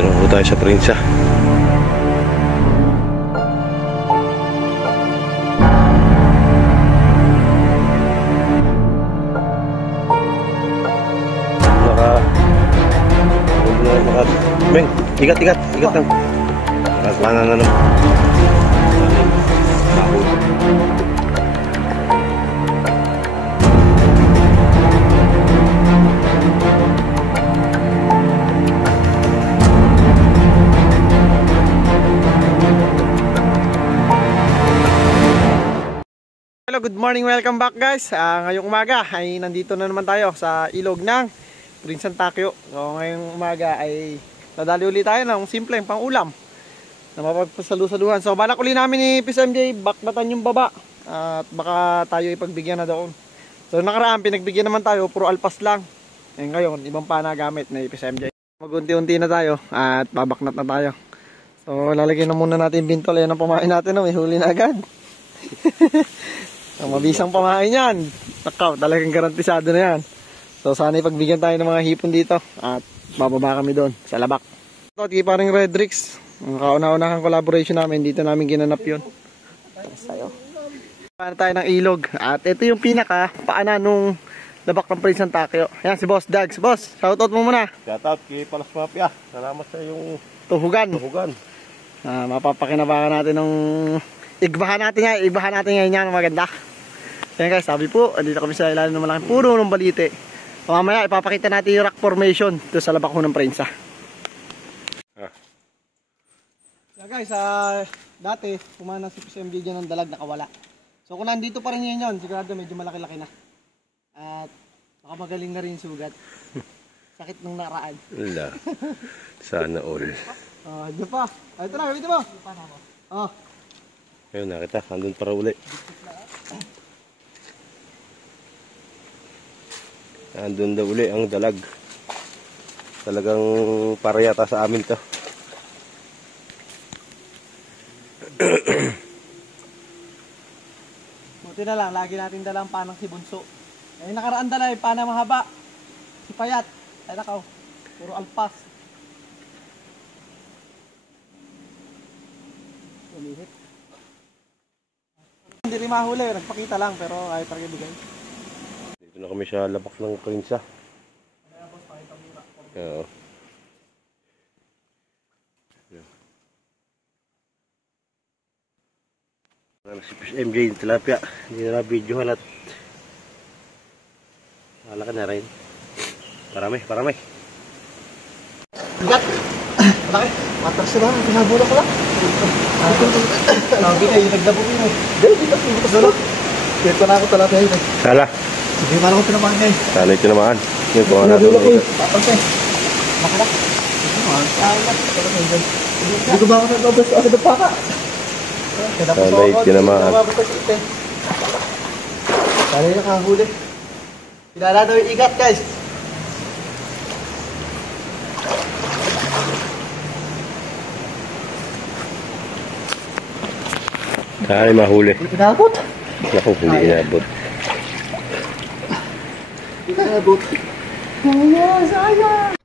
Dito na po tayo sa Prinsa. Meng, igat lang. Nakaspanan na naman. Mahul. Hello, good morning, welcome back guys. Ngayong umaga ay nandito na naman tayo sa ilog ng Prinsan Takyo. So, ngayong umaga ay nadali ulit tayo ng simpleng pang-ulam na mapagpasalusaluhan. So balak uli namin ni Peace MJ bakbatan yung baba at baka tayo ipagbigyan na doon. So nakaraan pinagbigyan naman tayo, puro alpas lang. Ngayon ibang pana gamit na Peace MJ. Magunti-unti na tayo at babaknat na tayo. So lalagyan na muna natin bintol. Ayan ang pamain natin, no? May huli na agad. So, mabisang pamain yan. Takaw, talagang garantisado na yan. So sana ipagbigyan tayo ng mga hipon dito at bababa kami doon sa labak. Ito at parang Redrix, ang kauna-unahang collaboration namin, dito namin ginanap yun. Paano tayo ng ilog at ito yung pinaka paana nung labak ng Prinsan Takyo. Yan si Boss Dags. Boss, shoutout mo muna. Shoutout kay Palas Mafia. Salamat sa yung tuhugan. Mapapakinabangan natin ng igbahan natin ngayon yan, maganda. Yan guys, sabi po, andito kami sa ilalim ng malaking puno ng balite. Mamaya ipapakita natin yung rock formation doon sa labak ho ng Prinsa. Yeah, guys, dati kumana si PSMG dyan ng dalag nakawala. So kung nandito pa rin yun, sigurado medyo malaki-laki na. At baka magaling na rin sugat. Sakit nung naraan. Wala. Sana all. Ito pa. Ito na, gamitin mo. Ayun, nakita. Andun para uli. Andun daw uli ang dalag. Talagang para yata sa amin to. Buti na lang, lagi natin dalang panang si Bunso. Ay nakaraan dala yung panang mahaba. Si Payat. Ay nakaw. Puro alpas. Umihit. Hindi rin mahuli. Nagpakita lang pero ayaw talaga bigay. Dito na kami sa labak ng Prinsa. Oo. Si MJ yung tilapia. Hindi na videohan at malaki na rin. Parami. Igat! Malaki. Matras na lang. Pinabula ko lang. Lagi kayo nagdabog yun eh. Dito. Dito na ako talapia yun eh. Sala. Sige, paano ko tinamaan ngayon? Sana yung tinamaan. Yung kung ano natin. Papasay. Nakala. Hindi ko ba ako nag-obras ako sa paka? Sana yung tinamaan. Sana yung nakahuli. Pinala daw yung igat guys. Sana yung mahuli. Inabot. Naku, hindi inabot. Inabot. Sayang.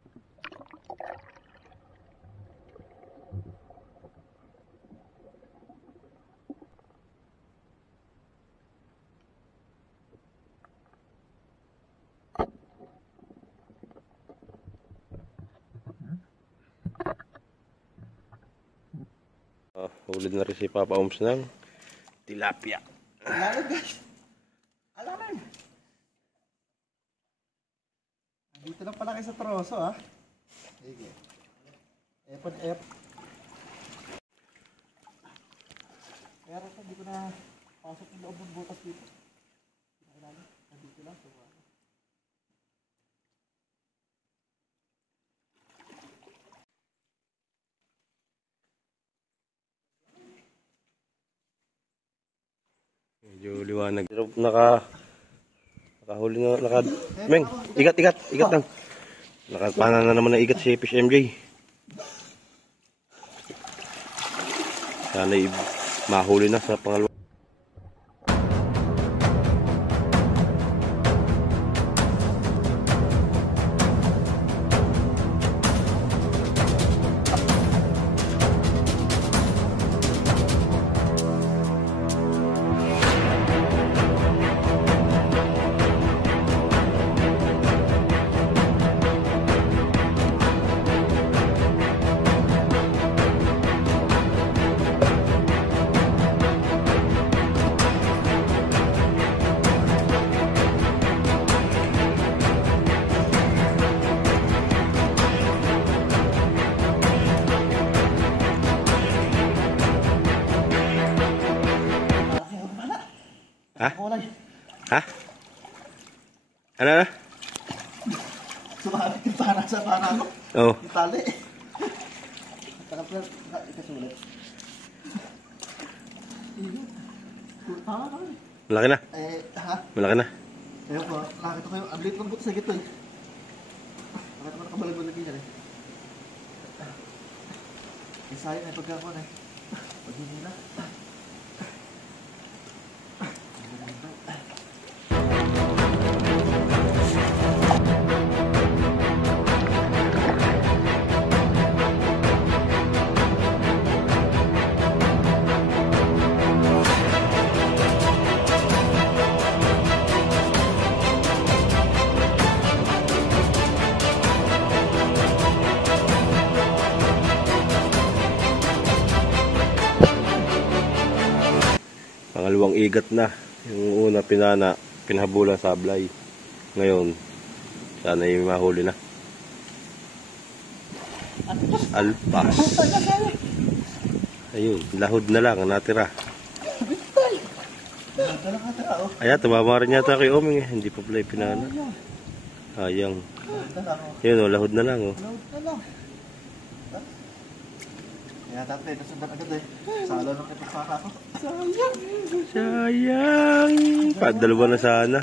Huli na rin si Papa Oms ng tilapia. Lalo guys. Alaman. Dito lang pala kayo sa troso ha. Sige. Epon. Pero hindi ko na pasok yung loob ng butas dito. Dito lang. Medyo liwanag. Nakahuli na, Meng, igat lang. Nakapana na naman na igat si Fish MJ. Sana mahuli na sa pangalawa. Ha? Kulay. Ha? Ano na? Sumabit yung para sa para ko. Oo. Yung tali. Takaplan. Ikasulit. Tama ka rin. Malaki na. Ha? Malaki na. Ayun ko, nakita ko yung ang liit ng buto sa gito eh. Nakita ko nakabalag-balag yun eh. Sayang na pagkakuan eh. Pag hindi na. Pangalawang igat na. Yung una pinahabulan sa ablay. Ngayon, sana yung mahuli na. Alpas. Ayun, lahod na lang ang natira. Ayan, tumama rin yata kay Oming eh. Hindi pa pala pinana. Ayang. Ayun o, lahod na lang o. Kaya dati, nasundan agad eh. Salo ng ipagpaka ko. Sayang. Dalawa na sana.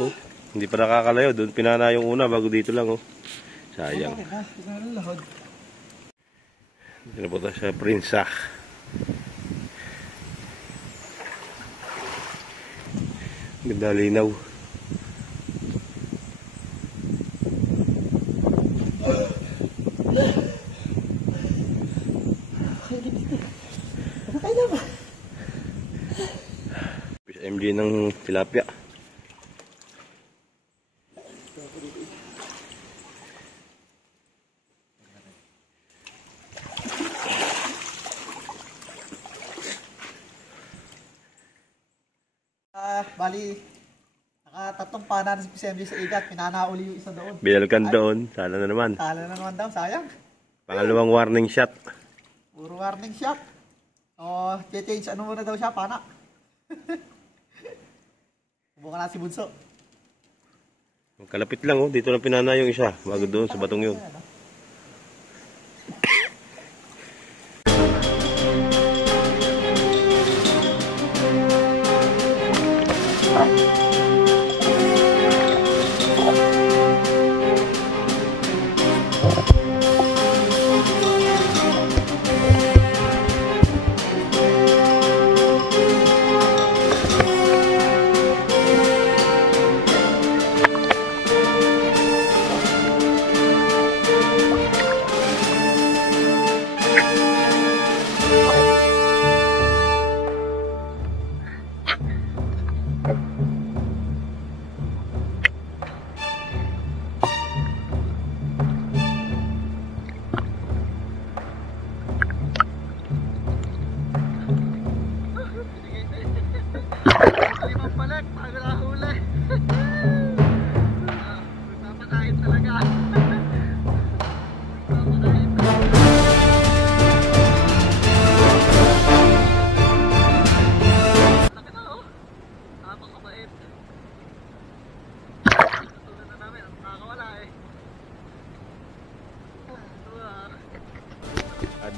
Oh, hindi pa nakakalayo. Doon pinana yung una bago dito lang oh. Sayang. Dito na po tayo sa Prinsa. Ganda linaw. MD ng tilapia. Bali, nakatatlong pana na si PCMJ sa igat. Pinana uli yung isa doon. Binalkan doon. Sana na naman. Tala na naman daw, sayang. Pangalawang warning shot. Puro warning shot. O, change ano muna daw siya, pana. Buka na si Bunso. Kalapit lang oh. Dito lang pinana yung isa. Bago doon sa batong yun.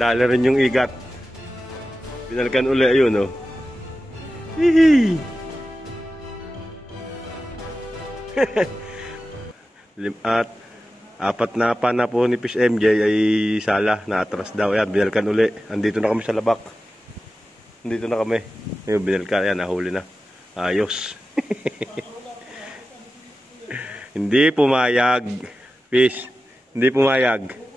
Dala rin yung igat. Binalkan uli ayun oh. Hihi. At apat na pana po ni Fish MJ ay sala na atras daw. Ayan, binalkan uli. Andito na kami sa labak. Andito na kami. Ayun, binalkan. Ayan, nahuli na. Ayos. Hindi pumayag. Fish. Hindi pumayag.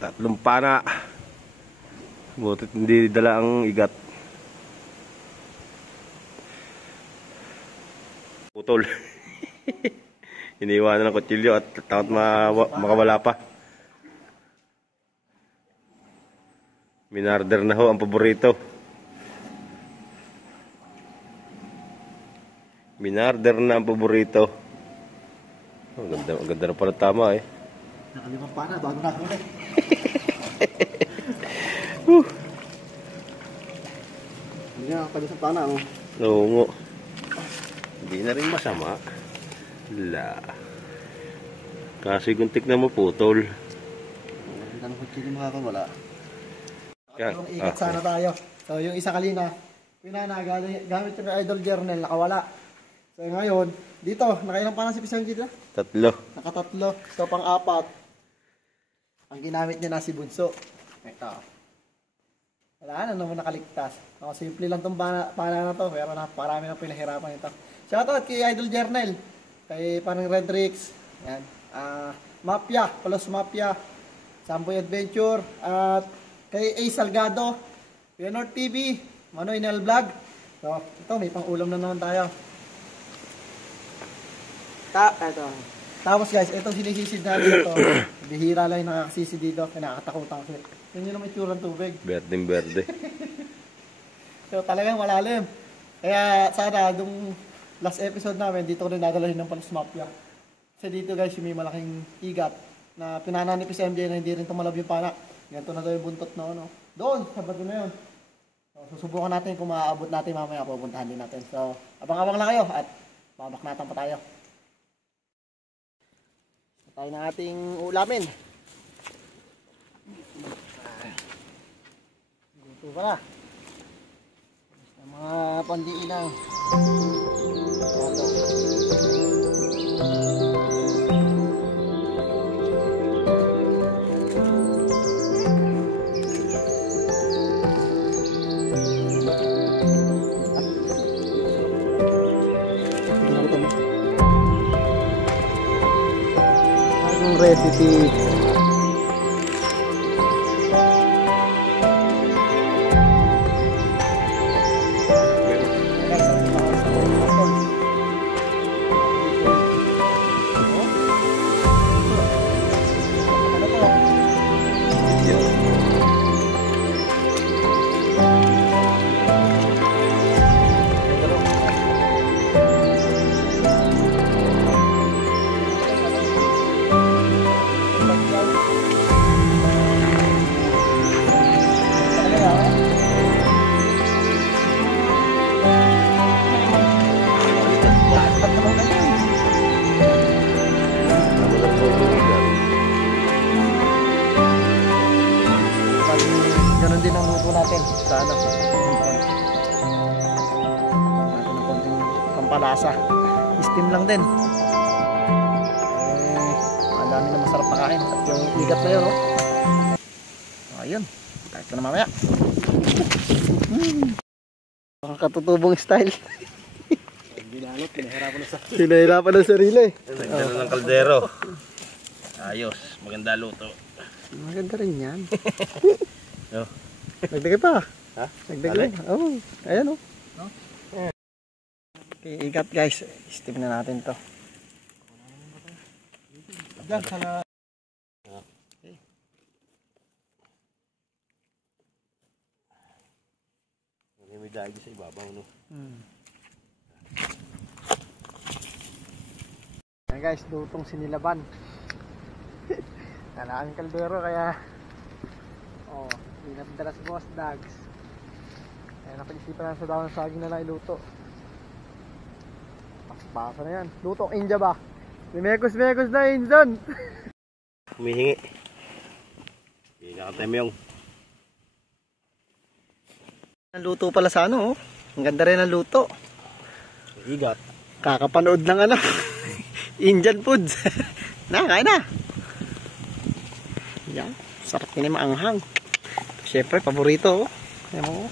Tatlong pana. Butit hindi dala ang igat. Putol. Iniwanan ng kutsilyo at takot makawala pa. Minarder na ho ang paborito. Minarder na ang paborito. Oh, ganda na pala tama eh. Nakalimang pa na, bago nakuli. Hindi nga, palisang pa na, no? Oo mo. Hindi na rin masama. La. Kasi kung tignan mo putol. Ang tanong ko chili mga wala. Yan. Yung ikat sana tayo. So yung isa kanina, pinana gamit yung idol journal, nakawala. So ngayon, dito, nakailang pa na si Pisan dito? 3. Nakatatlo. So pang-4. Ang ginamit niya na si Bunso. Ito. Wala na naman nakaligtas. So, simple lang itong pana na to, pero napakarami ng pinahirapan ito. Shoutout kay Idol Journal, kay parang Redrix, yan. Mafia, Palos Mafia, Samboy Adventure, at kay A. Salgado, Pionor TV, Manoy Nel Vlog. So, ito, may pang-ulam na naman tayo. Ito. Tapos guys, itong sinisisid natin ito. Bihira lang yung nakakasisid dito, kinakatakutan kasi. Yun yung itsura ng tubig. Berdeng berde. So talagang malalim. Kaya sana, yung last episode namin, dito ko rin nadalahin ng Palos Mafia. Kasi dito guys, yung may malaking igat na pinananipis MJ na hindi rin tumalab yung pana. Ganito na daw yung buntot na ano. Doon, sabat na yun. So, susubukan natin kung maaabot natin mamaya, pupuntahan din natin. So, abang-abang lang kayo at babaknatan pa tayo. So, tayo na ating ulamin. Gusto pa na. Mga pandiinang. Ang recipe. Ganon din ang luto natin sa ano. Natin ng konting pampalasa. Steam lang din. Ang dami na masarap na kain. At yung igat na yun, no? Ayun. Kahit ko na mamaya. Kakatutubong style. Binalot, pinahirapan na sa... Pinahirapan ng sarili. Nagdala ng kaldero. Ayos. Maganda luto. Maganda rin yan. Oh. Nagdagay pa. Ha? Nagdagay. Oo. Oh, ayan o. Oh. Okay, ikat guys. Steam na natin to. Diyan sa na... Okay. May dagi sa ibabaw, no? Ayan guys, lutong sinilaban. Kailangan kaldero kaya... Oh, hindi na pinadala si Boss Dags. Kaya napag-isipan na sa daon saging na lang iluto. Paspasa na yan. Lutong India ba? Mekos na Inzon. Humihingi. Hindi nakatay mo yung... Ang luto pala sa ano, oh. Ang ganda rin ang luto. Igat. Kakapanood ng ano. Indian foods. Na, kain na. Yan. Sarap yun yung maanghang. Siyempre, paborito, oh. Ayan mo.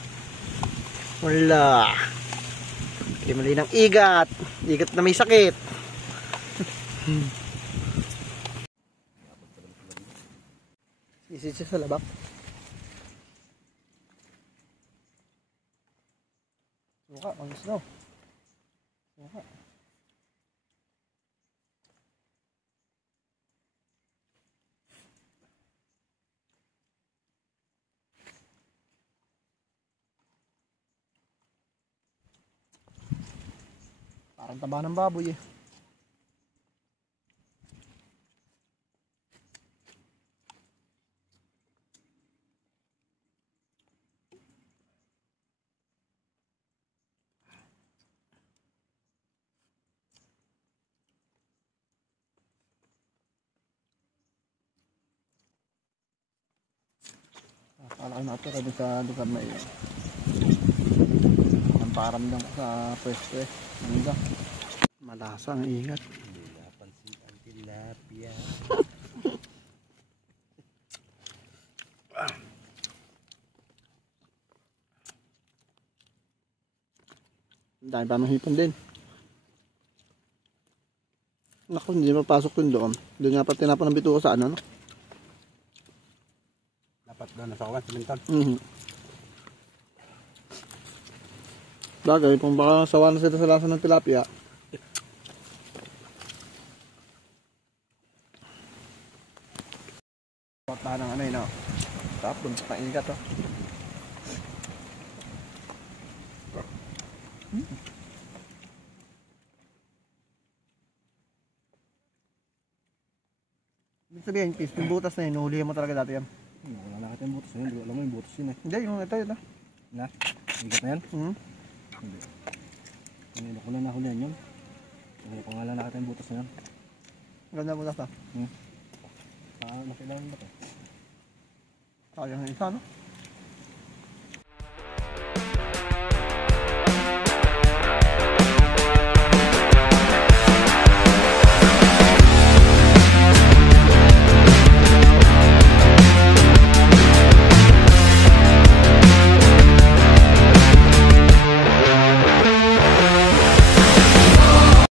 Wala. Limali ng igat. Igat na may sakit. Isit siya sa labak. Suka, ang snow. Suka. Parang taba ng baboy eh. Kala ko nakatira doon sa lugar na iyon. Ang paramdam ko sa pwesto eh. Ano ba? Malasa ang ingat. Hindi napansin ang tilapia. Dahil pa hipon din. Naku, hindi mapasok yun doon. Doon nga pa tinapon ng bituko sa ano, no? Dapat doon nasa kawan, simental. Bagay, kung baka sawa na sila sa lasa ng tilapia. Patahan ng ano yun, no? Tapos, paingat, oh. Ibig sabihin, Chris, yung butas na yun, nuhulihan mo talaga dati yan. Wala na kita yung butas yun. Hindi ko alam mo yung butas yun eh. Hindi, yung ito yun, Na? Higat na yan? Hindi. Hindi ko na nahulihan yun. Hindi ko nga lang nakita yung butas na yan. Ganda butas, ah. Nakailangan ba ito? Sayang yung isa, no?